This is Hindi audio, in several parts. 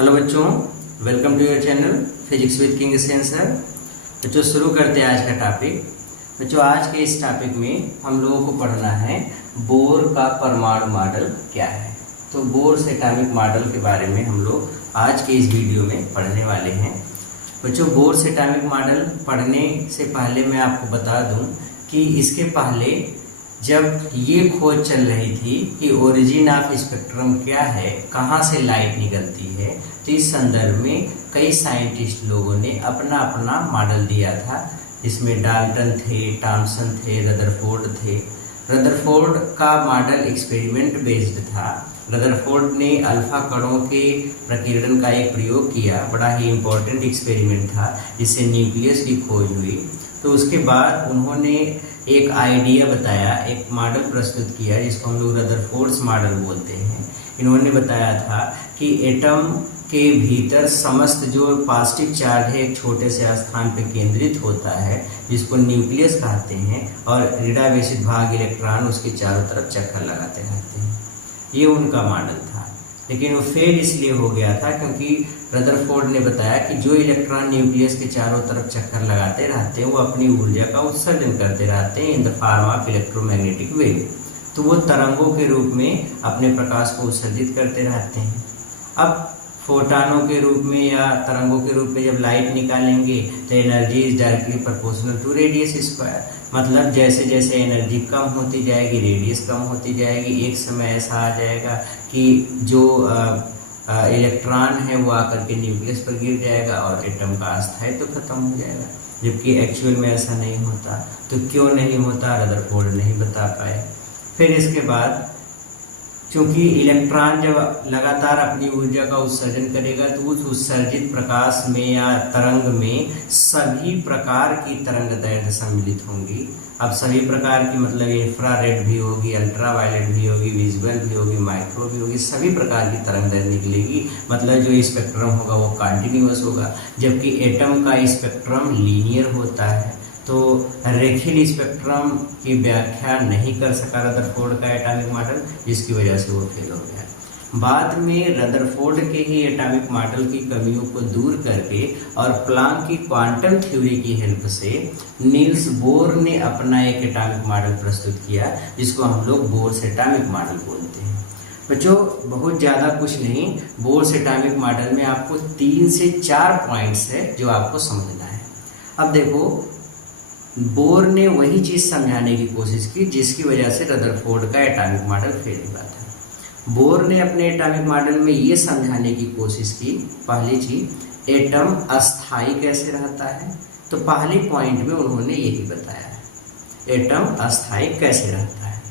हेलो बच्चों, welcome to your channel physics with king sensor. बच्चों शुरू करते हैं आज का टॉपिक। बच्चों आज के इस टॉपिक में हम लोगों को पढ़ना है बोर का परमाणु मॉडल क्या है। तो बोर्स एटॉमिक मॉडल के बारे में हम लोग आज के इस वीडियो में पढ़ने वाले हैं। बच्चों बोर्स एटॉमिक मॉडल पढ़ने से पहले मैं आपको बता दूं कि इसके पहले जब ये खोज चल रही थी कि ओरिजिन ऑफ स्पेक्ट्रम क्या है, कहाँ से लाइट निकलती है, तो इस संदर्भ में कई साइंटिस्ट लोगों ने अपना अपना मॉडल दिया था। इसमें डाल्टन थे, थॉमसन थे, रदरफोर्ड थे। रदरफोर्ड का मॉडल एक्सपेरिमेंट बेस्ड था। रदरफोर्ड ने अल्फा कणों के प्रकीर्णन का एक प्रयोग किया, बड़ा ही इम्पोर्टेंट एक्सपेरिमेंट था जिससे न्यूक्लियस की खोज हुई। तो उसके बाद उन्होंने एक आइडिया बताया, एक मॉडल प्रस्तुत किया जिसको हम लोग रदरफोर्ड्स मॉडल बोलते हैं। इन्होंने बताया था कि एटम के भीतर समस्त जो पॉजिटिव चार्ज है एक छोटे से स्थान पर केंद्रित होता है जिसको न्यूक्लियस कहते हैं, और ऋणावेशित भाग इलेक्ट्रॉन उसके चारों तरफ चक्कर लगाते रहते हैं। ये उनका मॉडल था, लेकिन वो फेल इसलिए हो गया था क्योंकि रदरफोर्ड ने बताया कि जो इलेक्ट्रॉन न्यूक्लियस के चारों तरफ चक्कर लगाते रहते हैं वो अपनी ऊर्जा का उत्सर्जन करते रहते हैं in the form of electromagnetic wave. तो वो तरंगों के रूप में अपने प्रकाश को उत्सर्जित करते रहते हैं। अब फोटॉनों के रूप में या तरंगों के रूप में जब लाइट निकालेंगे तो energy is directly proportional to radius square. मतलब जैसे जैसे एनर्जी कम होती जाएगी, रेडियस कम होती जाएगी, एक समय ऐसा आ जाएगा कि जो इलेक्ट्रॉन है वो आकर के न्यूक्लियस पर गिर जाएगा और एटम का अस्थायित्व तो खत्म हो जाएगा। जबकि एक्चुअल में ऐसा नहीं होता। तो क्यों नहीं होता, रदरफोर्ड नहीं बता पाए। फिर इसके बाद क्योंकि इलेक्ट्रॉन जब लगातार अपनी ऊर्जा का उत्सर्जन करेगा तो उस उत्सर्जित प्रकाश में या तरंग में सभी प्रकार की तरंग दैर्ध्य सम्मिलित होंगी। अब सभी प्रकार की मतलब इंफ्रारेड भी होगी, अल्ट्रावायलेट भी होगी, विजुअल भी होगी, माइक्रो भी होगी, सभी प्रकार की तरंग दैर्ध्य निकलेगी। मतलब जो स्पेक्ट्रम होगा वो कंटिन्यूअस होगा, जबकि एटम का स्पेक्ट्रम लीनियर होता है। तो रेखीय स्पेक्ट्रम की व्याख्या नहीं कर सका रदरफोर्ड का एटॉमिक मॉडल, जिसकी वजह से वो फेल हो गया। बाद में रदरफोर्ड के ही एटॉमिक मॉडल की कमियों को दूर करके और प्लांक की क्वांटम थ्योरी की हेल्प से नील्स बोर ने अपना एक एटॉमिक मॉडल प्रस्तुत किया जिसको हम लोग बोर्स एटॉमिक मॉडल बोलते हैं। बच्चों बहुत ज़्यादा कुछ नहीं, बोर्स एटॉमिक मॉडल में आपको 3 से 4 पॉइंट्स है जो आपको समझना है। अब देखो, बोर ने वही चीज़ समझाने की कोशिश की जिसकी वजह से रदरफोर्ड का एटॉमिक मॉडल फेल हुआ था। बोर ने अपने एटॉमिक मॉडल में ये समझाने की कोशिश की, पहली चीज एटम अस्थाई कैसे रहता है। तो पहली पॉइंट में उन्होंने यही बताया है, एटम अस्थाई कैसे रहता है,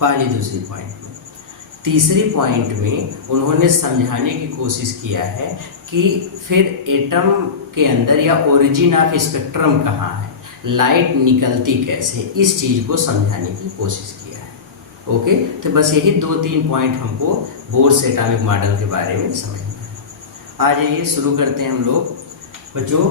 पहली दूसरी पॉइंट में। तीसरी पॉइंट में उन्होंने समझाने की कोशिश किया है कि फिर एटम के अंदर या ओरिजिन ऑफ स्पेक्ट्रम कहाँ है, लाइट निकलती कैसे, इस चीज को समझाने की कोशिश किया है। ओके, तो बस यही 2-3 पॉइंट हमको बोर्स एटॉमिक मॉडल के बारे में समझना है। आ जाइए शुरू करते हैं हम लोग। बच्चों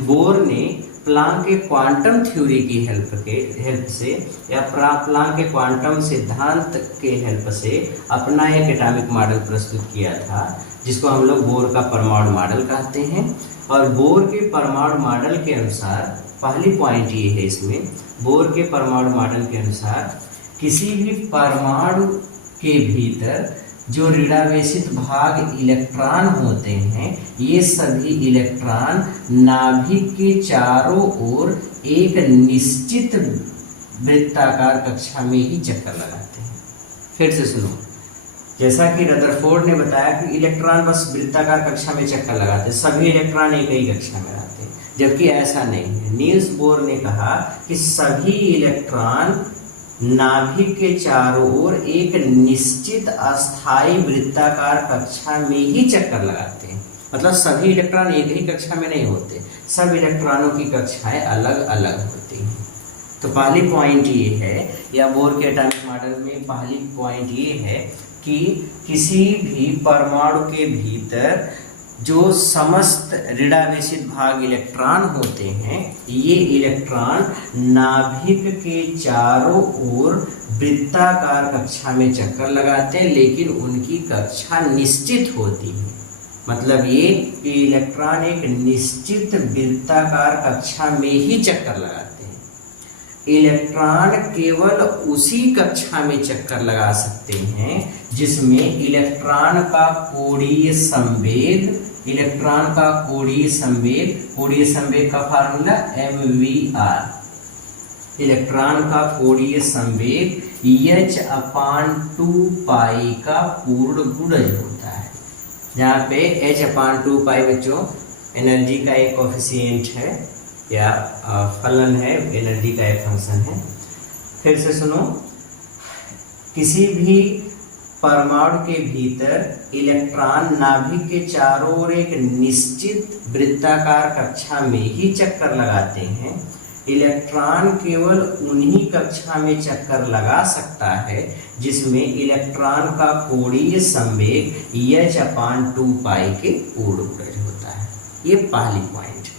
बोर ने प्लांक के क्वांटम थ्योरी की हेल्प से या प्लांक के क्वांटम सिद्धांत के हेल्प से अपना एक एटॉमिक मॉडल प्रस्तुत किया था जिसको हम लोग बोर का परमाणु मॉडल कहते हैं। और बोर के परमाणु मॉडल के अनुसार पहली पॉइंट ये है इसमें, बोर के परमाणु मॉडल के अनुसार किसी भी परमाणु के भीतर जो ऋणावेशित भाग इलेक्ट्रॉन होते हैं ये सभी इलेक्ट्रॉन नाभिक के चारों ओर एक निश्चित वृत्ताकार कक्षा में ही चक्कर लगाते हैं। फिर से सुनो, जैसा कि रदरफोर्ड ने बताया कि इलेक्ट्रॉन बस वृत्ताकार कक्षा में चक्कर लगाते हैं, सभी इलेक्ट्रॉन एक ही कक्षा में रहते हैं, जबकि ऐसा नहीं है। नील्स बोर ने कहा कि सभी इलेक्ट्रॉन नाभिक के चारों ओर एक निश्चित अस्थायी वृत्ताकार कक्षा में ही चक्कर लगाते हैं। मतलब सभी इलेक्ट्रॉन एक ही कक्षा में नहीं होते, सब इलेक्ट्रॉनों की कक्षाएं अलग अलग होती हैं। तो पहली पॉइंट ये है, या बोर के एटॉमिक मॉडल में पहली पॉइंट ये है कि किसी भी परमाणु के भीतर जो समस्त ऋणावेशित भाग इलेक्ट्रॉन होते हैं ये इलेक्ट्रॉन नाभिक के चारों ओर वृत्ताकार कक्षा में चक्कर लगाते हैं, लेकिन उनकी कक्षा निश्चित होती है। मतलब ये कि इलेक्ट्रॉन एक निश्चित वृत्ताकार कक्षा में ही चक्कर लगाते हैं। इलेक्ट्रॉन केवल उसी कक्षा में चक्कर लगा सकते हैं जिसमें इलेक्ट्रॉन का कोणीय संवेग, कोणीय संवेग का फार्मूला mvr, इलेक्ट्रॉन का कोणीय संवेग h/2π का पूर्ण गुणज होता है, जहाँ पे h/2π बच्चों एनर्जी का एक कोफिशिएंट है या फलन है, एनर्जी का एक फंक्शन है। फिर से सुनो, किसी भी परमाणु के भीतर इलेक्ट्रॉन नाभिक के चारों ओर एक निश्चित वृत्ताकार कक्षा में ही चक्कर लगाते हैं। इलेक्ट्रॉन केवल उन्हीं कक्षा में चक्कर लगा सकता है जिसमें इलेक्ट्रॉन का कोणीय संवेग h/2π के पूर्ण गुणज होता है। ये पहली पॉइंट है।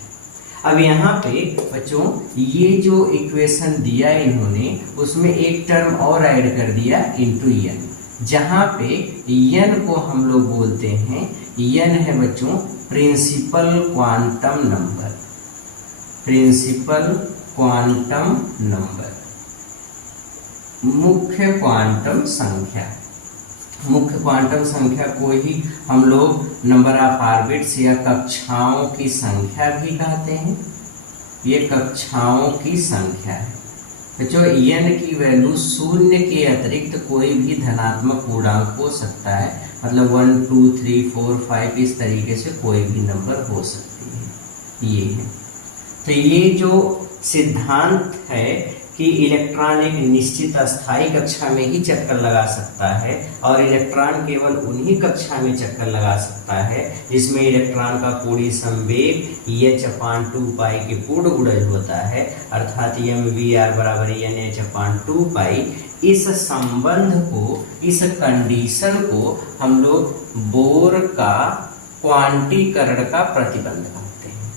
अब यहाँ पे बच्चों ये जो इक्वेशन दिया इन्होंने, उसमें एक टर्म और ऐड कर दिया इनटू n, जहाँ पे n को हम लोग बोलते हैं, n है बच्चों प्रिंसिपल क्वांटम नंबर, मुख्य क्वांटम संख्या। मुख्य क्वांटम संख्या को ही हम लोग नंबर ऑफ ऑर्बिट्स या कक्षाओं की संख्या भी कहते हैं। ये कक्षाओं की संख्या है बच्चों। n की वैल्यू शून्य के अतिरिक्त कोई भी धनात्मक पूर्णांक हो सकता है, मतलब 1 2 3 4 5 इस तरीके से कोई भी नंबर हो सकती है। ये है, तो ये जो सिद्धांत है कि इलेक्ट्रॉन एक निश्चित अस्थायी कक्षा में ही चक्कर लगा सकता है और इलेक्ट्रॉन केवल उन्हीं कक्षा में चक्कर लगा सकता है जिसमें इलेक्ट्रॉन का कोणीय संवेग h/2π के पूर्ण गुणज होता है, अर्थात mvr बराबर nh/2π। इस संबंध को, इस कंडीशन को हम लोग बोर का क्वांटीकरण का प्रतिबंध कहते हैं।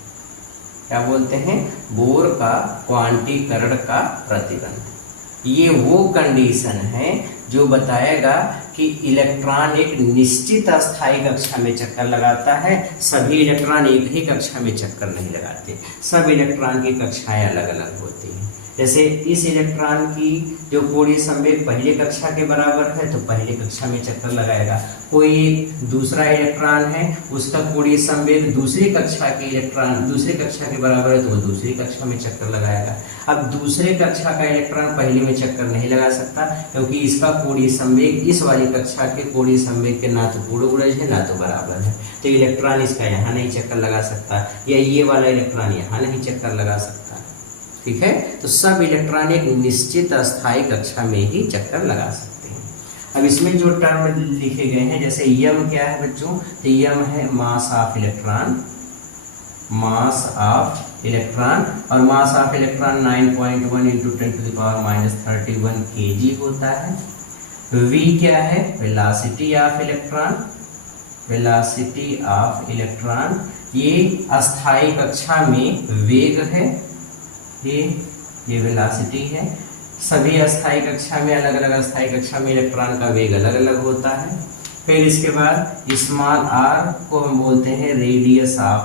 क्या बोलते हैं? बोर का क्वांटीकरण का प्रतिबंध। ये वो कंडीशन है जो बताएगा कि इलेक्ट्रॉन एक निश्चित अस्थायी कक्षा में चक्कर लगाता है। सभी इलेक्ट्रॉन एक ही कक्षा में चक्कर नहीं लगाते, सब इलेक्ट्रॉन की कक्षाएं अलग अलग होती हैं। जैसे इस इलेक्ट्रॉन की जो कोणीय संवेग पहली कक्षा के बराबर है तो पहली कक्षा में चक्कर लगाएगा। कोई दूसरा इलेक्ट्रॉन है, उसका कोणीय संवेग दूसरी कक्षा के बराबर है तो वो दूसरी कक्षा में चक्कर लगाएगा। अब दूसरे कक्षा का इलेक्ट्रॉन पहली में चक्कर नहीं लगा सकता क्योंकि इसका कोणीय संवेग इस वाली कक्षा के कोणीय संवेग के ना तो पूर्ण गुणज है ना तो बराबर है, तो इलेक्ट्रॉन इसका यहाँ नहीं चक्कर लगा सकता, या ये वाला इलेक्ट्रॉन यहाँ नहीं चक्कर लगा सकता। ठीक है, तो सब इलेक्ट्रॉन एक निश्चित अस्थायी कक्षा में ही चक्कर लगा सकते हैं। अब इसमें जो टर्म लिखे गए हैं, जैसे यम क्या है बच्चों, तो यम है मास ऑफ इलेक्ट्रॉन, और मास ऑफ इलेक्ट्रॉन 9.1 × 10⁻³ kg होता है। v क्या है? वेलोसिटी ऑफ इलेक्ट्रॉन, ये अस्थायी कक्षा में वेग है, ये वेलोसिटी है। सभी अस्थायी कक्षा में, अलग अलग अस्थायी कक्षा में इलेक्ट्रॉन का वेग अलग अलग होता है। फिर इसके बाद स्मॉल r को हम बोलते हैं रेडियस ऑफ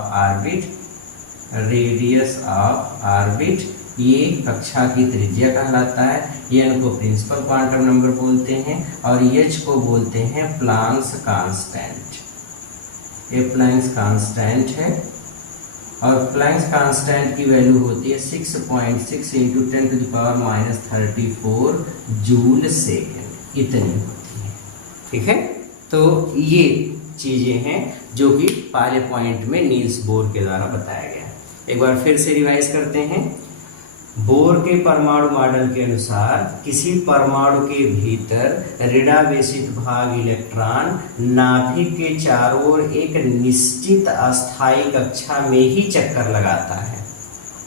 ऑर्बिट, ये कक्षा की त्रिज्या कहलाता है। n को प्रिंसिपल क्वांटम नंबर बोलते हैं और h को बोलते हैं प्लैंक्स कांस्टेंट। ये प्लैंक्स कांस्टेंट है और प्लैंक्स कांस्टेंट की वैल्यू होती है 6.6 × 10⁻34 जूल सेकेंड, इतनी होती है। ठीक है, तो ये चीजें हैं जो कि पहले पॉइंट में नील्स बोर के द्वारा बताया गया। एक बार फिर से रिवाइज करते हैं। बोर के परमाणु मॉडल के अनुसार किसी परमाणु के भीतर ऋणावेशित भाग इलेक्ट्रॉन नाभिक के चारों ओर एक निश्चित अस्थायी कक्षा में ही चक्कर लगाता है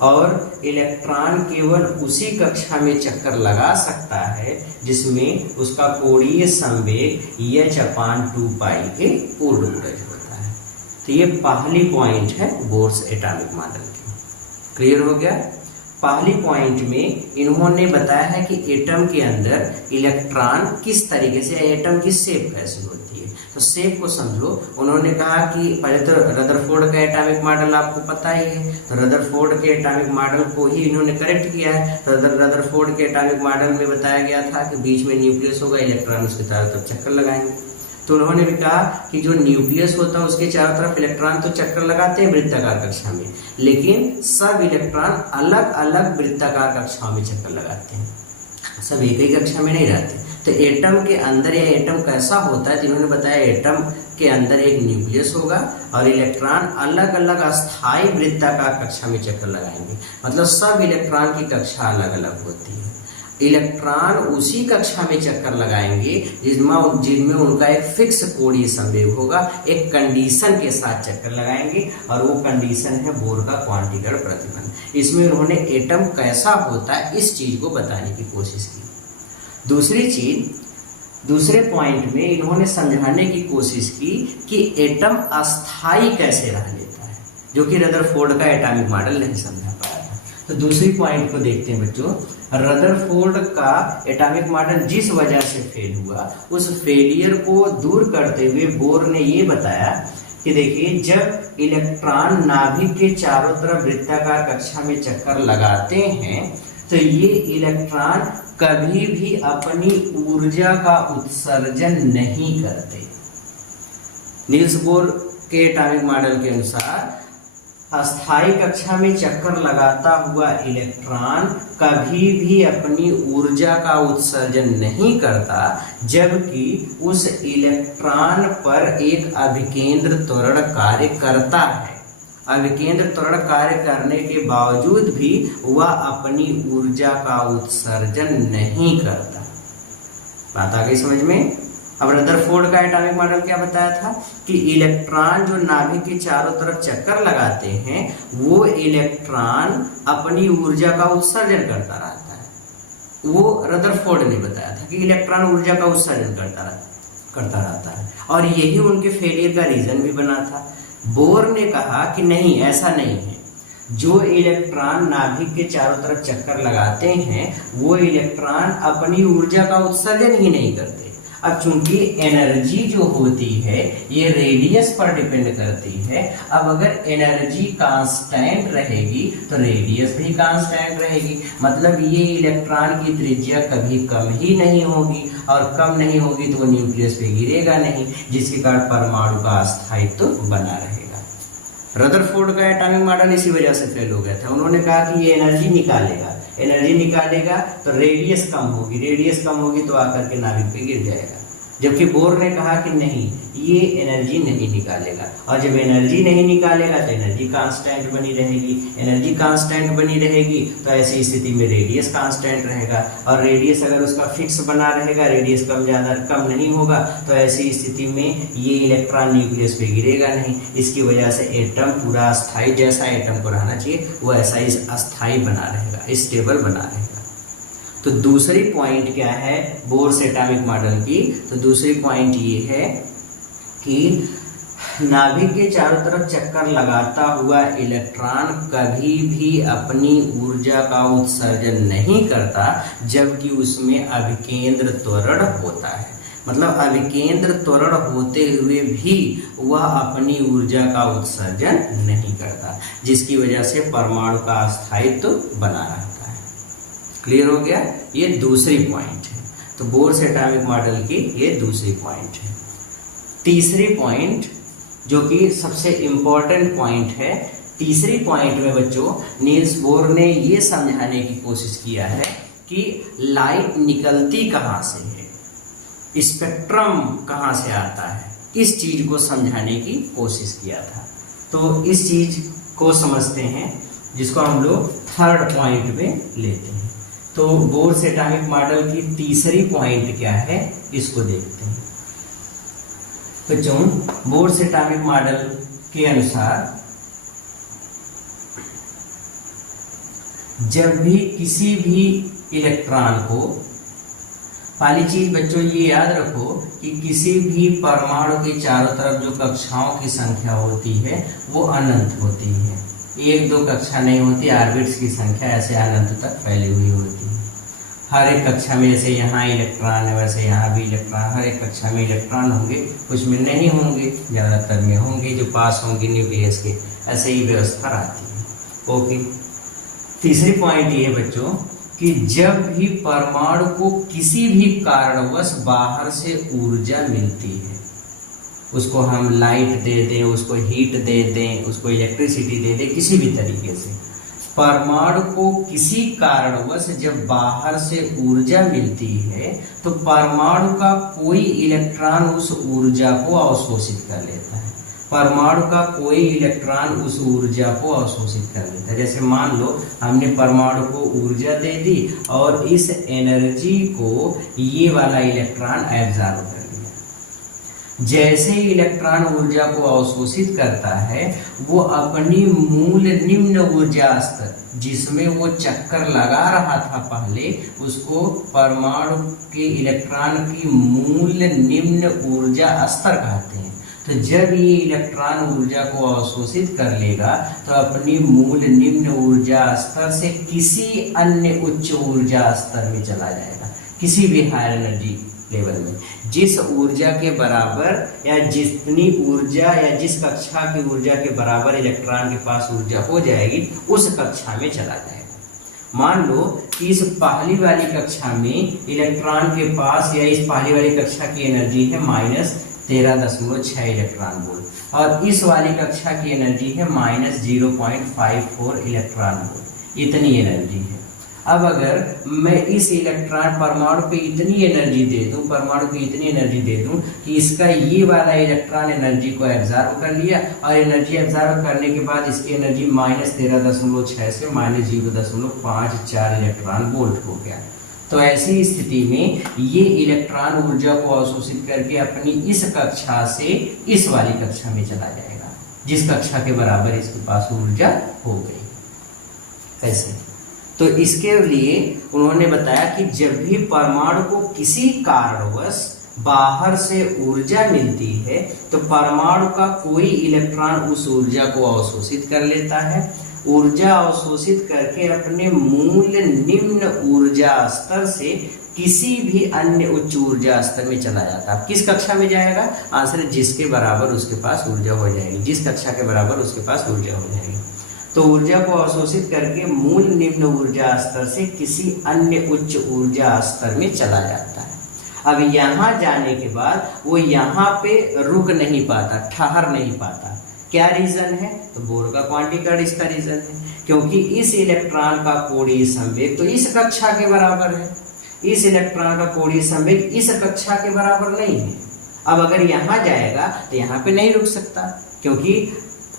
और इलेक्ट्रॉन केवल उसी कक्षा में चक्कर लगा सकता है जिसमें उसका कोणीय संवेग h/2π के पूर्ण गुणज होता है। तो ये पहली पॉइंट है बोर्स एटॉमिक मॉडल की। क्लियर हो गया? पहली पॉइंट में इन्होंने बताया है कि एटम के अंदर इलेक्ट्रॉन किस तरीके से, एटम की शेप कैसे होती है। तो शेप को समझो। उन्होंने कहा कि पहले तो रदरफोर्ड का एटॉमिक मॉडल आपको पता ही है, तो रदरफोर्ड के एटॉमिक मॉडल को ही इन्होंने करेक्ट किया है। तो रदरफोर्ड के एटॉमिक मॉडल में बताया गया था कि बीच में न्यूक्लियस होगा, इलेक्ट्रॉन उसके चारों तरफ चक्कर लगाएंगे। तो उन्होंने भी कहा कि जो न्यूक्लियस होता है उसके चारों तरफ इलेक्ट्रॉन तो चक्कर लगाते हैं वृत्ताकार कक्षा में, लेकिन सब इलेक्ट्रॉन अलग अलग वृत्ताकार कक्षाओं में चक्कर लगाते हैं, सब एक ही कक्षा में नहीं रहते। तो एटम के अंदर या एटम कैसा होता है, जिन्होंने बताया एटम के अंदर एक न्यूक्लियस होगा और इलेक्ट्रॉन अलग अलग अस्थायी वृत्ताकार कक्षा में चक्कर लगाएंगे। मतलब सब इलेक्ट्रॉन की कक्षा अलग अलग होती है। इलेक्ट्रॉन उसी कक्षा में चक्कर लगाएंगे जिनमें उनका एक फिक्स कोणीय संवेग होगा, एक कंडीशन के साथ चक्कर लगाएंगे, और वो कंडीशन है बोर का क्वांटीकरण प्रतिबंध। इसमें उन्होंने एटम कैसा होता है इस चीज को बताने की कोशिश की। दूसरी चीज, दूसरे पॉइंट में इन्होंने समझाने की कोशिश की कि एटम अस्थाई कैसे रह लेता है, जो कि रदरफोर्ड का एटॉमिक मॉडल नहीं समझा पाया था। तो दूसरी पॉइंट को देखते हैं बच्चों। रदरफोर्ड का एटॉमिक मॉडल जिस वजह से फेल हुआ, उस फेलियर को दूर करते हुए बोर ने ये बताया कि देखिए, जब इलेक्ट्रॉन नाभिक के चारों तरफ वृत्ताकार कक्षा में चक्कर लगाते हैं तो ये इलेक्ट्रॉन कभी भी अपनी ऊर्जा का उत्सर्जन नहीं करते। नील्स बोर के एटॉमिक मॉडल के अनुसार अस्थायी कक्षा में चक्कर लगाता हुआ इलेक्ट्रॉन कभी भी अपनी ऊर्जा का उत्सर्जन नहीं करता, जबकि उस इलेक्ट्रॉन पर एक अभिकेंद्र त्वरण कार्य करता है। अभिकेंद्र त्वरण कार्य करने के बावजूद भी वह अपनी ऊर्जा का उत्सर्जन नहीं करता। बात आ गई समझ में। अब रदरफोर्ड का एटॉमिक मॉडल क्या बताया था कि इलेक्ट्रॉन जो नाभिक के चारों तरफ चक्कर लगाते हैं, वो इलेक्ट्रॉन अपनी ऊर्जा का उत्सर्जन करता रहता है। वो रदरफोर्ड ने बताया था कि इलेक्ट्रॉन ऊर्जा का उत्सर्जन करता रहता है, और यही उनके फेलियर का रीजन भी बना था। बोर ने कहा कि नहीं, ऐसा नहीं है। जो इलेक्ट्रॉन नाभिक के चारों तरफ चक्कर लगाते हैं वो इलेक्ट्रॉन अपनी ऊर्जा का उत्सर्जन ही नहीं करते। अब चूंकि एनर्जी जो होती है ये रेडियस पर डिपेंड करती है। अब अगर एनर्जी कांस्टेंट रहेगी तो रेडियस भी कांस्टेंट रहेगी। मतलब ये इलेक्ट्रॉन की त्रिज्या कभी कम ही नहीं होगी, और कम नहीं होगी तो वो न्यूक्लियस पे गिरेगा नहीं, जिसके कारण परमाणु का अस्थायित्व बना रहेगा। रदरफोर्ड का एटॉमिक मॉडल इसी वजह से फेल हो गया था। उन्होंने कहा कि ये एनर्जी निकालेगा तो रेडियस कम होगी तो आकर के नाभिक पे गिर जाएगा। जबकि बोर ने कहा कि नहीं, ये एनर्जी नहीं निकालेगा, और जब एनर्जी नहीं निकालेगा तो एनर्जी कांस्टेंट बनी रहेगी। तो ऐसी स्थिति में रेडियस कांस्टेंट रहेगा, और रेडियस अगर उसका फिक्स बना रहेगा, रेडियस कम नहीं होगा, तो ऐसी स्थिति में ये इलेक्ट्रॉन न्यूक्लियस पे गिरेगा नहीं। इसकी वजह से एटम पूरा अस्थाई, जैसा एटम को रहना चाहिए वो ऐसा ही अस्थाई बना रहेगा, स्टेबल बना रहेगा। तो दूसरी पॉइंट क्या है बोर्स एटॉमिक मॉडल की? तो दूसरी पॉइंट ये है कि नाभिक के चारों तरफ चक्कर लगाता हुआ इलेक्ट्रॉन कभी भी अपनी ऊर्जा का उत्सर्जन नहीं करता, जबकि उसमें अभिकेंद्र त्वरण होता है। मतलब अभिकेंद्र त्वरण होते हुए भी वह अपनी ऊर्जा का उत्सर्जन नहीं करता, जिसकी वजह से परमाणु का अस्थायित्व बना रहता है। क्लियर हो गया? ये दूसरी पॉइंट है। तो बोर्स एटॉमिक मॉडल की ये दूसरी पॉइंट है। तीसरी पॉइंट जो कि सबसे इंपॉर्टेंट पॉइंट है, तीसरी पॉइंट में बच्चों नील्स बोर ने ये समझाने की कोशिश किया है कि लाइट निकलती कहाँ से है, स्पेक्ट्रम कहाँ से आता है, इस चीज को समझाने की कोशिश किया था। तो इस चीज को समझते हैं, जिसको हम लोग थर्ड पॉइंट में लेते हैं। तो बोर्स एटॉमिक मॉडल की तीसरी पॉइंट क्या है, इसको देखते हैं। बच्चों बोर्स एटॉमिक मॉडल के अनुसार जब भी किसी भी इलेक्ट्रॉन को, पहली चीज बच्चों ये याद रखो कि किसी भी परमाणु के चारों तरफ जो कक्षाओं की संख्या होती है वो अनंत होती है। एक दो कक्षा नहीं होती, ऑर्बिट्स की संख्या ऐसे अनंत तक फैली हुई होती है। हर एक कक्षा में जैसे यहाँ इलेक्ट्रॉन है वैसे यहाँ भी इलेक्ट्रॉन, हर एक कक्षा में इलेक्ट्रॉन होंगे, कुछ में नहीं होंगे, ज़्यादातर में होंगे जो पास होंगे न्यूक्लियस के, ऐसे ही व्यवस्था रहती है। ओके, तीसरी पॉइंट ये बच्चों कि जब भी परमाणु को किसी भी कारणवश बाहर से ऊर्जा मिलती है, उसको हम लाइट दे दें, उसको हीट दे दें, उसको इलेक्ट्रिसिटी दे दें, किसी भी तरीके से परमाणु को किसी कारणवश जब बाहर से ऊर्जा मिलती है तो परमाणु का कोई इलेक्ट्रॉन उस ऊर्जा को अवशोषित कर लेता है। परमाणु का कोई इलेक्ट्रॉन उस ऊर्जा को अवशोषित कर लेता है। जैसे मान लो हमने परमाणु को ऊर्जा दे दी और इस एनर्जी को ये वाला इलेक्ट्रॉन एब्जॉर्ब कर लिया। जैसे ही इलेक्ट्रॉन ऊर्जा को अवशोषित करता है वो अपनी मूल निम्न ऊर्जा स्तर जिसमें वो चक्कर लगा रहा था पहले, उसको परमाणु के इलेक्ट्रॉन की मूल निम्न ऊर्जा स्तर कहते हैं। तो जब ये इलेक्ट्रॉन ऊर्जा को अवशोषित कर लेगा तो अपनी मूल निम्न ऊर्जा स्तर से किसी अन्य उच्च ऊर्जा स्तर में चला जाएगा, किसी भी हायर एनर्जी लेवल में। जिस ऊर्जा के बराबर या जितनी ऊर्जा या जिस कक्षा की ऊर्जा के बराबर इलेक्ट्रॉन के पास ऊर्जा हो जाएगी उस कक्षा में चला जाएगा। मान लो कि इस पहली वाली कक्षा में इलेक्ट्रॉन के पास या इस पहली वाली कक्षा की एनर्जी है -13.6 इलेक्ट्रॉन वोल्ट और इस वाली कक्षा की एनर्जी है -0.54 इलेक्ट्रॉन वोल्ट, इतनी एनर्जी है। अब अगर मैं इस इलेक्ट्रॉन परमाणु पे इतनी एनर्जी दे दूं, परमाणु को इतनी एनर्जी दे दूं कि इसका ये वाला इलेक्ट्रॉन एनर्जी को एब्जॉर्ब कर लिया और एनर्जी एब्जॉर्ब करने के बाद इसकी एनर्जी -13.6 से -0.54 इलेक्ट्रॉन वोल्ट हो गया, तो ऐसी स्थिति में ये इलेक्ट्रॉन ऊर्जा को अवशोषित करके अपनी इस कक्षा से इस वाली कक्षा में चला जाएगा जिस कक्षा के बराबर इसके पास ऊर्जा हो गई। कैसे? तो इसके लिए उन्होंने बताया कि जब भी परमाणु को किसी कारणवश बाहर से ऊर्जा मिलती है तो परमाणु का कोई इलेक्ट्रॉन उस ऊर्जा को अवशोषित कर लेता है। ऊर्जा अवशोषित करके अपने मूल निम्न ऊर्जा स्तर से किसी भी अन्य उच्च ऊर्जा स्तर में चला जाता है। किस कक्षा में जाएगा? आंसर जिसके बराबर उसके पास ऊर्जा हो जाएगी, जिस कक्षा के बराबर उसके पास ऊर्जा हो जाएगी। तो ऊर्जा को अवशोषित करके मूल निम्न ऊर्जा स्तर से किसी अन्य उच्च ऊर्जा स्तर में चला जाता है। अब यहाँ जाने के बाद वो यहाँ पे रुक नहीं पाता, ठहर नहीं पाता। क्या रीजन है? तो बोर का क्वांटिकर्ण इसका रीजन है, क्योंकि इस इलेक्ट्रॉन का कोणीय संवेग तो इस कक्षा के बराबर है, इस इलेक्ट्रॉन का कोणीय संवेग इस कक्षा के बराबर नहीं है। अब अगर यहाँ जाएगा तो यहाँ पे नहीं रुक सकता, क्योंकि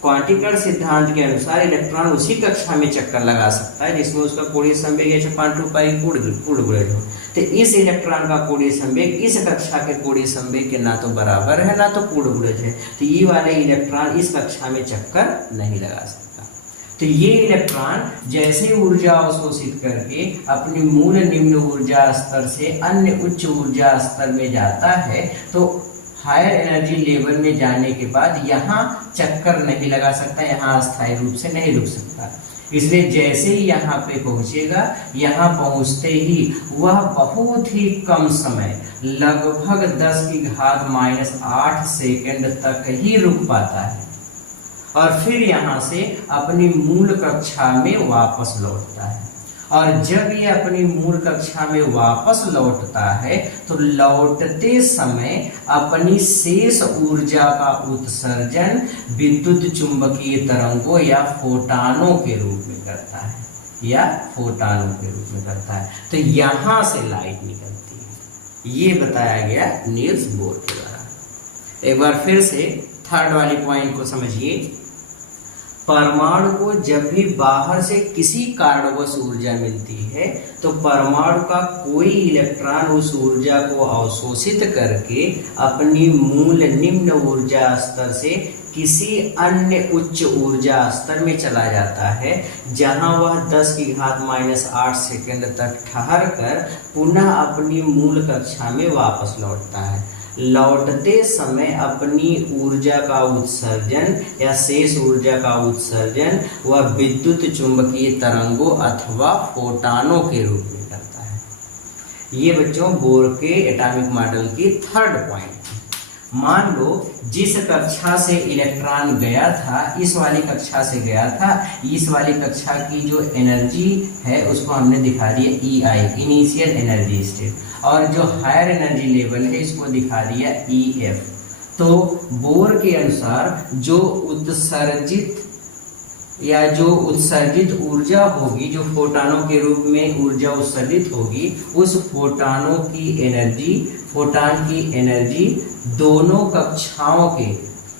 क्वांटिकर्ण सिद्धांत के अनुसार इलेक्ट्रॉन उसी कक्षा में चक्कर लगा सकता है जिसमें उसका कोणीय संवेग h/2 पूर्ण गुणज हो। तो इस इलेक्ट्रॉन का कोणीय संवेग इस कक्षा के कोणीय संवेग के ना तो बराबर है ना तो पूर्ण गुणज है, तो ये वाले इलेक्ट्रॉन इस कक्षा में चक्कर नहीं लगा सकता। तो ये इलेक्ट्रॉन जैसे ऊर्जा अवशोषित करके अपनी मूल निम्न ऊर्जा स्तर से अन्य उच्च ऊर्जा स्तर में जाता है तो हायर एनर्जी लेवल में जाने के बाद यहाँ चक्कर नहीं लगा सकता, यहाँ अस्थायी रूप से नहीं रुक सकता। इसलिए जैसे ही यहाँ पे पहुँचेगा, यहाँ पहुँचते ही वह बहुत ही कम समय लगभग 10⁻⁸ सेकंड तक ही रुक पाता है और फिर यहाँ से अपनी मूल कक्षा में वापस लौटता है। और जब ये अपनी मूल कक्षा में वापस लौटता है तो लौटते समय अपनी शेष ऊर्जा का उत्सर्जन विद्युत चुंबकीय तरंगों या फोटानों के रूप में करता है, तो यहाँ से लाइट निकलती है। ये बताया गया नील्स बोर के द्वारा। एक बार फिर से थर्ड वाली पॉइंट को समझिए। परमाणु को जब भी बाहर से किसी कारणवश ऊर्जा मिलती है तो परमाणु का कोई इलेक्ट्रॉन उस ऊर्जा को अवशोषित करके अपनी मूल निम्न ऊर्जा स्तर से किसी अन्य उच्च ऊर्जा स्तर में चला जाता है, जहां वह 10⁻⁸ सेकंड तक ठहर कर पुनः अपनी मूल कक्षा में वापस लौटता है। लौटते समय अपनी ऊर्जा का उत्सर्जन या शेष ऊर्जा का उत्सर्जन वह विद्युत चुंबकीय तरंगों अथवा फोटानों के रूप में करता है। ये बच्चों बोर के एटॉमिक मॉडल की थर्ड पॉइंट। मान लो जिस कक्षा से इलेक्ट्रॉन गया था, इस वाली कक्षा से गया था, इस वाली कक्षा की जो एनर्जी है उसको हमने दिखा दिया EI, इनिशियल एनर्जी स्टेट, और जो हायर एनर्जी लेवल है इसको दिखा दिया EF। तो बोर के अनुसार जो उत्सर्जित ऊर्जा होगी, जो फोटानों के रूप में ऊर्जा उत्सर्जित होगी, उस फोटान की एनर्जी दोनों कक्षाओं के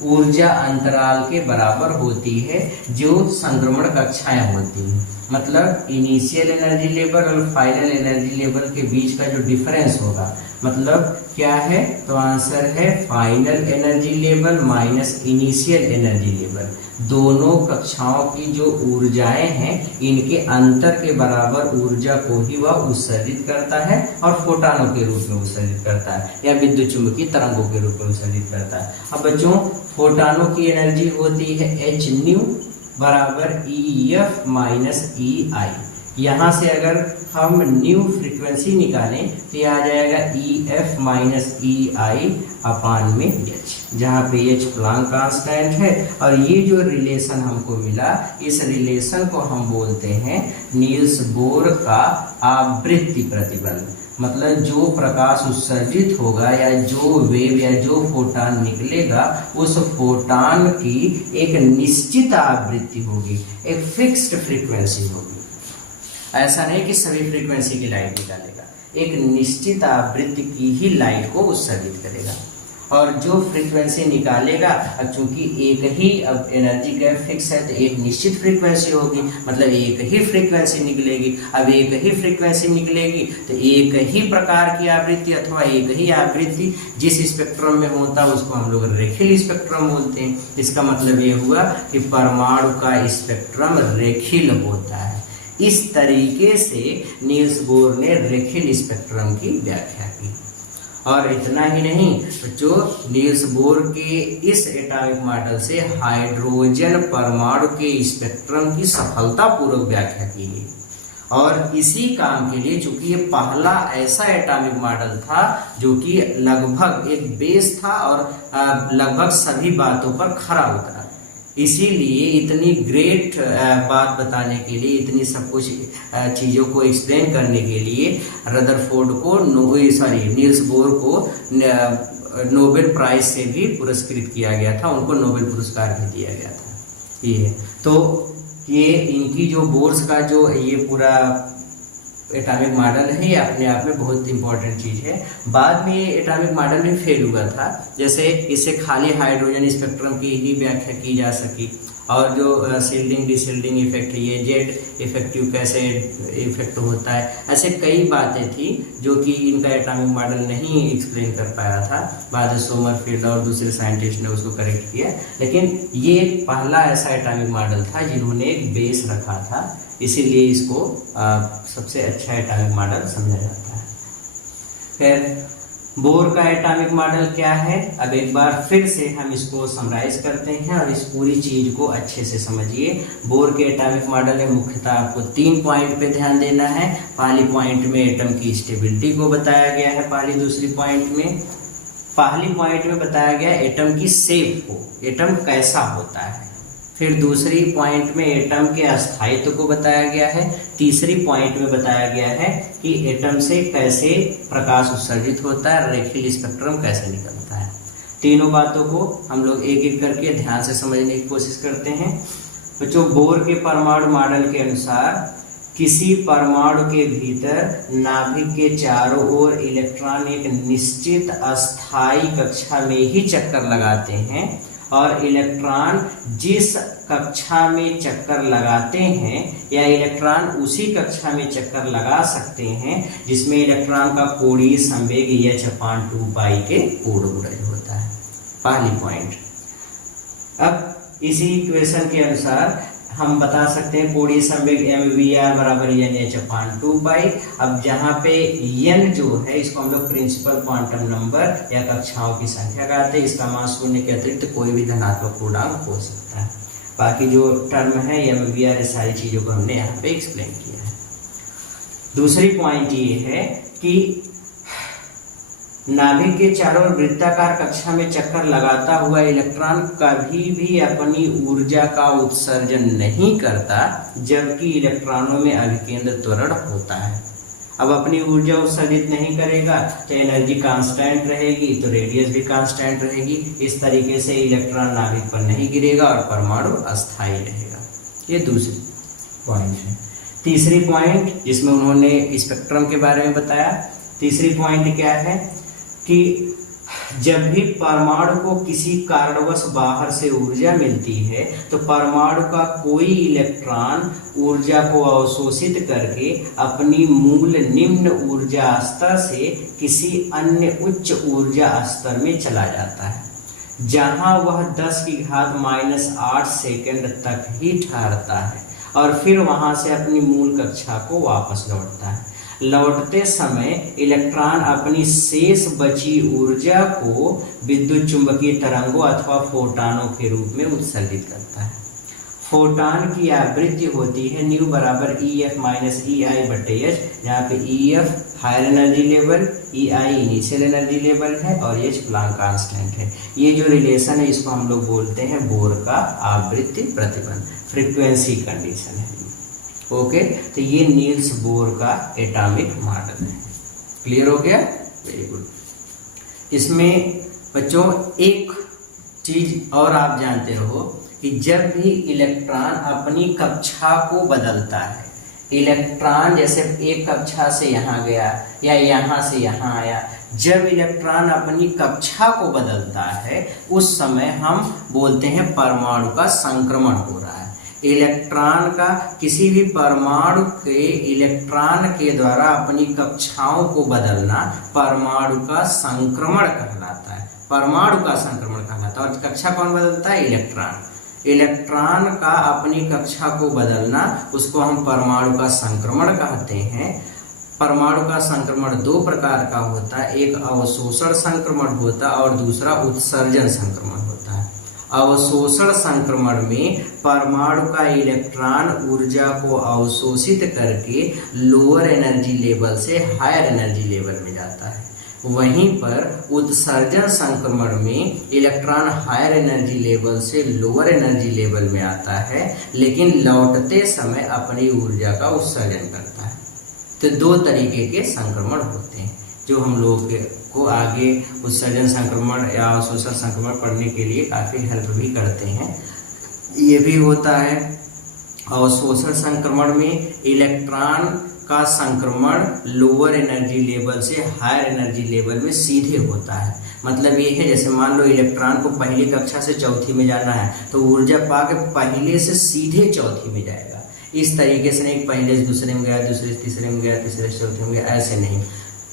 ऊर्जा अंतराल के बराबर होती है जो संक्रमण कक्षाएं होती हैं। मतलब इनिशियल एनर्जी लेवल और फाइनल एनर्जी लेवल के बीच का जो डिफरेंस होगा, मतलब क्या है, तो आंसर है final energy level minus initial energy level. दोनों कक्षाओं की जो ऊर्जाएं हैं इनके अंतर के बराबर ऊर्जा को ही वह उत्सर्जित करता है और फोटानों के रूप में उत्सर्जित करता है या विद्युत चुंबकीय तरंगों के रूप में उत्सर्जित करता है। अब बच्चों फोटानों की एनर्जी होती है hν बराबर EF माइनस EI। यहाँ से अगर हम न्यू फ्रीक्वेंसी निकालें तो यह आ जाएगा EF माइनस EI अपान में H, जहाँ पे H प्लांक कांस्टेंट है। और ये जो रिलेशन हमको मिला, इस रिलेशन को हम बोलते हैं नील्स बोर का आवृत्ति प्रतिबंध। मतलब जो प्रकाश उत्सर्जित होगा या जो वेव या जो फोटान निकलेगा, उस फोटान की एक निश्चित आवृत्ति होगी, एक फिक्स्ड फ्रीक्वेंसी होगी। ऐसा नहीं कि सभी फ्रीक्वेंसी की लाइट निकालेगा, एक निश्चित आवृत्ति की ही लाइट को उत्सर्जित करेगा। और जो फ्रीक्वेंसी निकालेगा, अब चूंकि एक ही अब एनर्जी गैप फिक्स है तो एक निश्चित फ्रीक्वेंसी होगी, मतलब एक ही फ्रीक्वेंसी निकलेगी। अब एक ही फ्रीक्वेंसी निकलेगी तो एक ही प्रकार की आवृत्ति अथवा एक ही आवृत्ति जिस स्पेक्ट्रम में होता है उसको हम लोग रेखीय स्पेक्ट्रम बोलते हैं। इसका मतलब ये हुआ कि परमाणु का स्पेक्ट्रम रेखीय होता है। इस तरीके से नील्स बोर ने रेखीय स्पेक्ट्रम की व्याख्या की। और इतना ही नहीं, जो नील्स बोर के इस एटॉमिक मॉडल से हाइड्रोजन परमाणु के स्पेक्ट्रम की सफलतापूर्वक व्याख्या की गई। और इसी काम के लिए, चूंकि ये पहला ऐसा एटॉमिक मॉडल था जो कि लगभग एक बेस था और लगभग सभी बातों पर खरा उतरा, इसीलिए इतनी ग्रेट बात बताने के लिए, इतनी सब कुछ चीज़ों को एक्सप्लेन करने के लिए रदरफोर्ड को नील्स बोर को नोबेल प्राइज से भी पुरस्कृत किया गया था, उनको नोबेल पुरस्कार भी दिया गया था। ये तो ये इनकी जो बोर्स का जो ये पूरा एटॉमिक मॉडल है, ये अपने आप में बहुत इंपॉर्टेंट चीज़ है। बाद में ये एटॉमिक मॉडल में फेल हुआ था, जैसे इससे खाली हाइड्रोजन स्पेक्ट्रम की ही व्याख्या की जा सकी। और जो शील्डिंग डिशील्डिंग इफेक्ट, ये जेड इफेक्टिव कैसे इफेक्ट होता है, ऐसे कई बातें थी जो कि इनका एटॉमिक मॉडल नहीं एक्सप्लेन कर पाया था। बाद में सोमरफील्ड और दूसरे साइंटिस्ट ने उसको करेक्ट किया, लेकिन ये पहला ऐसा एटॉमिक मॉडल था जिन्होंने एक बेस रखा था, इसीलिए इसको सबसे अच्छा एटॉमिक मॉडल समझा जाता है। फिर बोर का एटॉमिक मॉडल क्या है, अब एक बार फिर से हम इसको समराइज करते हैं और इस पूरी चीज को अच्छे से समझिए। बोर के एटॉमिक मॉडल में मुख्यतः आपको 3 पॉइंट पे ध्यान देना है। पहली पॉइंट में एटम की स्टेबिलिटी को बताया गया है, पहली पॉइंट में बताया गया एटम की शेप को, एटम कैसा होता है। फिर दूसरी पॉइंट में एटम के अस्थायित्व को बताया गया है। तीसरी पॉइंट में बताया गया है कि एटम से कैसे प्रकाश उत्सर्जित होता है, रेखीय स्पेक्ट्रम कैसे निकलता है। तीनों बातों को हम लोग एक एक करके ध्यान से समझने की कोशिश करते हैं। बच्चों, बोर के परमाणु मॉडल के अनुसार किसी परमाणु के भीतर नाभिक के चारों ओर इलेक्ट्रॉन एक निश्चित अस्थायी कक्षा में ही चक्कर लगाते हैं और इलेक्ट्रॉन जिस कक्षा में चक्कर लगाते हैं या इलेक्ट्रॉन उसी कक्षा में चक्कर लगा सकते हैं जिसमें इलेक्ट्रॉन का कोणीय संवेग h/2π के पूर्णगुणज होता है। पहली पॉइंट। अब इसी इक्वेशन के अनुसार हम बता सकते हैं कोणीय संवेग mvr बराबर NH/2 अब जहाँ पे n जो है इसको हम लोग प्रिंसिपल क्वांटम नंबर या कक्षाओं की संख्या कहते हैं। इसका मान शून्य के अतिरिक्त कोई भी धनात्मक पूर्णांक हो सकता है। बाकी जो टर्म है mvr सारी चीजों को हमने यहाँ पे एक्सप्लेन किया है। दूसरी पॉइंट ये है कि नाभिक के चारों ओर वृत्ताकार कक्षा में चक्कर लगाता हुआ इलेक्ट्रॉन कभी भी अपनी ऊर्जा का उत्सर्जन नहीं करता, जबकि इलेक्ट्रॉनों में अभिकेंद्र त्वरण होता है। अब अपनी ऊर्जा उत्सर्जित नहीं करेगा तो एनर्जी कांस्टेंट रहेगी, तो रेडियस भी कांस्टेंट रहेगी। इस तरीके से इलेक्ट्रॉन नाभिक पर नहीं गिरेगा और परमाणु अस्थायी रहेगा। ये दूसरी पॉइंट है। तीसरी पॉइंट जिसमें उन्होंने स्पेक्ट्रम के बारे में बताया, तीसरी पॉइंट क्या है कि जब भी परमाणु को किसी कारणवश बाहर से ऊर्जा मिलती है तो परमाणु का कोई इलेक्ट्रॉन ऊर्जा को अवशोषित करके अपनी मूल निम्न ऊर्जा स्तर से किसी अन्य उच्च ऊर्जा स्तर में चला जाता है, जहां वह 10⁻⁻8 सेकंड तक ही ठहरता है और फिर वहां से अपनी मूल कक्षा को वापस लौटता है। लौटते समय इलेक्ट्रॉन अपनी शेष बची ऊर्जा को विद्युत चुंबकीय तरंगों अथवा फोटॉनों के रूप में उत्सर्जित करता है। फोटॉन की आवृत्ति होती है न्यू बराबर EF माइनस EI/H, जहाँ पे EF higher energy level, EI initial energy level है और H प्लांक कांस्टेंट है। ये जो रिलेशन है इसको हम लोग बोलते हैं बोर का आवृत्ति प्रतिबंध, फ्रीक्वेंसी कंडीशन है। ओके, तो ये नील्स बोर का एटॉमिक मॉडल है। क्लियर हो गया? Very good. इसमें बच्चों एक चीज और आप जानते रहो कि जब भी इलेक्ट्रॉन अपनी कक्षा को बदलता है, इलेक्ट्रॉन जैसे एक कक्षा से यहाँ गया या यहाँ से यहाँ आया, जब इलेक्ट्रॉन अपनी कक्षा को बदलता है उस समय हम बोलते हैं परमाणु का संक्रमण हो रहा है। इलेक्ट्रॉन का किसी भी परमाणु के इलेक्ट्रॉन के द्वारा अपनी कक्षाओं को बदलना परमाणु का संक्रमण कहलाता है। परमाणु का संक्रमण कहलाता है। और कक्षा कौन बदलता है? इलेक्ट्रॉन। इलेक्ट्रॉन का अपनी कक्षा को बदलना उसको हम परमाणु का संक्रमण कहते हैं। परमाणु का संक्रमण दो प्रकार का होता है, एक अवशोषण संक्रमण होता है और दूसरा उत्सर्जन संक्रमण होता है। अवशोषण संक्रमण में परमाणु का इलेक्ट्रॉन ऊर्जा को अवशोषित करके लोअर एनर्जी लेवल से हायर एनर्जी लेवल में जाता है। वहीं पर उत्सर्जन संक्रमण में इलेक्ट्रॉन हायर एनर्जी लेवल से लोअर एनर्जी लेवल में आता है, लेकिन लौटते समय अपनी ऊर्जा का उत्सर्जन करता है। तो दो तरीके के संक्रमण होते हैं जो हम लोग को आगे उत्सर्जन संक्रमण या अवशोषण संक्रमण पढ़ने के लिए काफ़ी हेल्प भी करते हैं। ये भी होता है अवशोषण संक्रमण में इलेक्ट्रॉन का संक्रमण लोअर एनर्जी लेवल से हायर एनर्जी लेवल में सीधे होता है। मतलब ये है जैसे मान लो इलेक्ट्रॉन को पहली कक्षा से चौथी में जाना है तो ऊर्जा पाके पहले से सीधे चौथी में जाएगा। इस तरीके से नहीं पहले से दूसरे में गया, दूसरे से तीसरे में गया, तीसरे से चौथे में गया, ऐसे नहीं।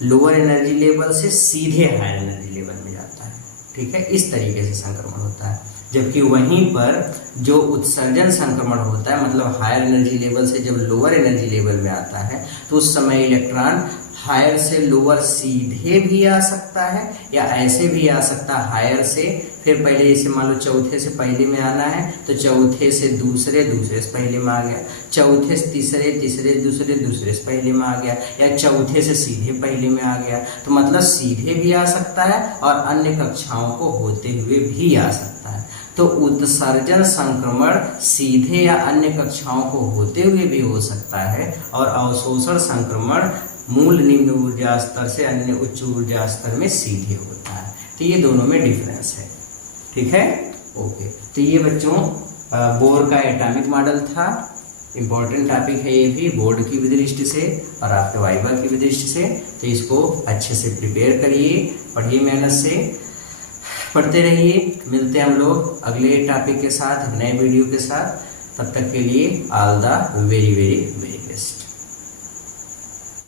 लोअर एनर्जी लेवल से सीधे हायर एनर्जी लेवल में जाता है। ठीक है, इस तरीके से संक्रमण होता है। जबकि वहीं पर जो उत्सर्जन संक्रमण होता है मतलब हायर एनर्जी लेवल से जब लोअर एनर्जी लेवल में आता है तो उस समय इलेक्ट्रॉन हायर से लोअर सीधे भी आ सकता है या ऐसे भी आ सकता है हायर से, फिर पहले जैसे मान लो चौथे से पहले में आना है तो चौथे से दूसरे, दूसरे से पहले में आ गया, चौथे से तीसरे, तीसरे दूसरे, दूसरे से पहले में आ गया, या चौथे से सीधे पहले में आ गया। तो मतलब सीधे भी आ सकता है और अन्य कक्षाओं को होते हुए भी आ सकता है। तो उत्सर्जन संक्रमण सीधे या अन्य कक्षाओं को होते हुए भी हो सकता है और अवशोषण संक्रमण मूल निम्न ऊर्जा स्तर से अन्य उच्च ऊर्जा स्तर में सीधे होता है। तो ये दोनों में डिफरेंस है। ठीक है, ओके। तो ये बच्चों बोर का एटॉमिक मॉडल था। इम्पोर्टेंट टॉपिक है ये भी बोर्ड की भी दृष्टि से और आपके वाइवा की भी दृष्टि से। तो इसको अच्छे से प्रिपेयर करिए, पढ़िए मेहनत से, पढ़ते रहिए। मिलते हैं हम लोग अगले टॉपिक के साथ, नए वीडियो के साथ। तब तक के लिए all the very very very best.